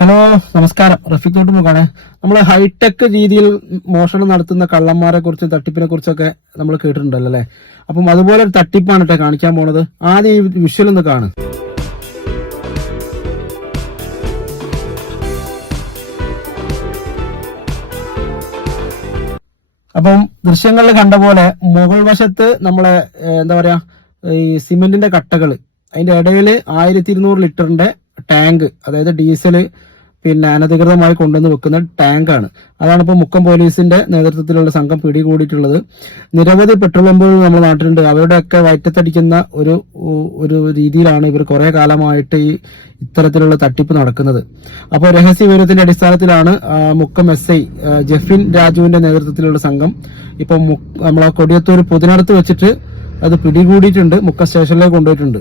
Hello നമസ്കാരം. റഫീഖ് നോട്ടുമുഖാണ് നമ്മൾ hi tech രീതിയിൽ മോഷണം നടത്തുന്ന കള്ളന്മാരെ കുറിച്ച് തട്ടിപ്പിനെ കുറിച്ചൊക്കെ നമ്മൾ കേട്ടിട്ടുണ്ടല്ലോ അല്ലേ? അപ്പം അതുപോലെ ഒരു തട്ടിപ്പാണ് കേട്ടോ കാണിക്കാൻ പോണത്. ആദ്യം ഈ വിഷ്വൽ ഒന്ന് കാണു. അപ്പം ദൃശ്യങ്ങളിൽ കണ്ട പോലെ മുകൾ വശത്ത് നമ്മളെ എന്താ പറയാ ഈ സിമെന്റിന്റെ കട്ടകൾ അതിന്റെ ഇടയിൽ ആയിരത്തി ഇരുന്നൂറ് ലിറ്ററിന്റെ ടാങ്ക് അതായത് ഡീസൽ പിന്നെ അനധികൃതമായി കൊണ്ടുവന്ന് വെക്കുന്ന ടാങ്കാണ്. അതാണ് ഇപ്പോൾ മുക്കം പോലീസിന്റെ നേതൃത്വത്തിലുള്ള സംഘം പിടികൂടിയിട്ടുള്ളത്. നിരവധി പെട്രോൾ പമ്പുകൾ നമ്മുടെ നാട്ടിലുണ്ട്. അവരുടെയൊക്കെ വയറ്റത്തടിക്കുന്ന ഒരു ഒരു രീതിയിലാണ് ഇവർ കുറെ കാലമായിട്ട് ഈ ഇത്തരത്തിലുള്ള തട്ടിപ്പ് നടക്കുന്നത്. അപ്പോൾ രഹസ്യ വിവരത്തിന്റെ അടിസ്ഥാനത്തിലാണ് മുക്കം എസ് ഐ ജെഫിൻ രാജുവിന്റെ നേതൃത്വത്തിലുള്ള സംഘം ഇപ്പം നമ്മളെ കൊടിയത്തൂർ പുതിനടുത്ത് വെച്ചിട്ട് അത് പിടികൂടിയിട്ടുണ്ട്. മുക്ക സ്റ്റേഷനിലേക്ക് കൊണ്ടുപോയിട്ടുണ്ട്.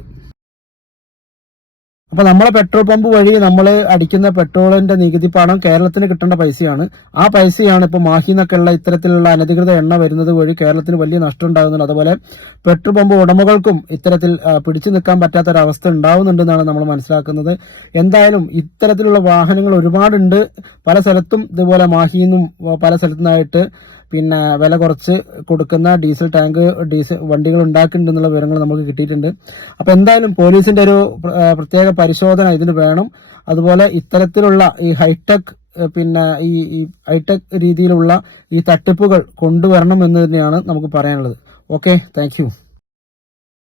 അപ്പൊ നമ്മളെ പെട്രോൾ പമ്പ് വഴി നമ്മൾ അടിക്കുന്ന പെട്രോളിന്റെ നികുതി പണം കേരളത്തിന് കിട്ടേണ്ട പൈസയാണ്. ആ പൈസയാണ് ഇപ്പൊ മാഹി എന്നൊക്കെയുള്ള ഇത്തരത്തിലുള്ള അനധികൃത എണ്ണ വരുന്നത് വഴി കേരളത്തിന് വലിയ നഷ്ടം ഉണ്ടാകുന്നുണ്ട്. അതുപോലെ പെട്രോൾ പമ്പ് ഉടമകൾക്കും ഇത്തരത്തിൽ പിടിച്ചു നിൽക്കാൻ പറ്റാത്ത ഒരു അവസ്ഥ ഉണ്ടാവുന്നുണ്ടെന്നാണ് നമ്മൾ മനസ്സിലാക്കുന്നത്. എന്തായാലും ഇത്തരത്തിലുള്ള വാഹനങ്ങൾ ഒരുപാടുണ്ട്. പല സ്ഥലത്തും ഇതുപോലെ മാഹിന്നും പല സ്ഥലത്തുനിന്നായിട്ട് പിന്നെ വില കുറച്ച് കൊടുക്കുന്ന ഡീസൽ ടാങ്ക് ഡീസൽ വണ്ടികൾ ഉണ്ടാക്കുന്നുണ്ടെന്നുള്ള വിവരങ്ങൾ നമുക്ക് കിട്ടിയിട്ടുണ്ട്. അപ്പോൾ എന്തായാലും പോലീസിന്റെ ഒരു പ്രത്യേക പരിശോധന ഇതിന് വേണം. അതുപോലെ ഇത്തരത്തിലുള്ള ഈ ഹൈടെക് പിന്നെ ഈ ഈ ഹൈടെക് രീതിയിലുള്ള ഈ തട്ടിപ്പുകൾ കൊണ്ടുവരണം എന്ന് തന്നെയാണ് നമുക്ക് പറയാനുള്ളത്. Okay thank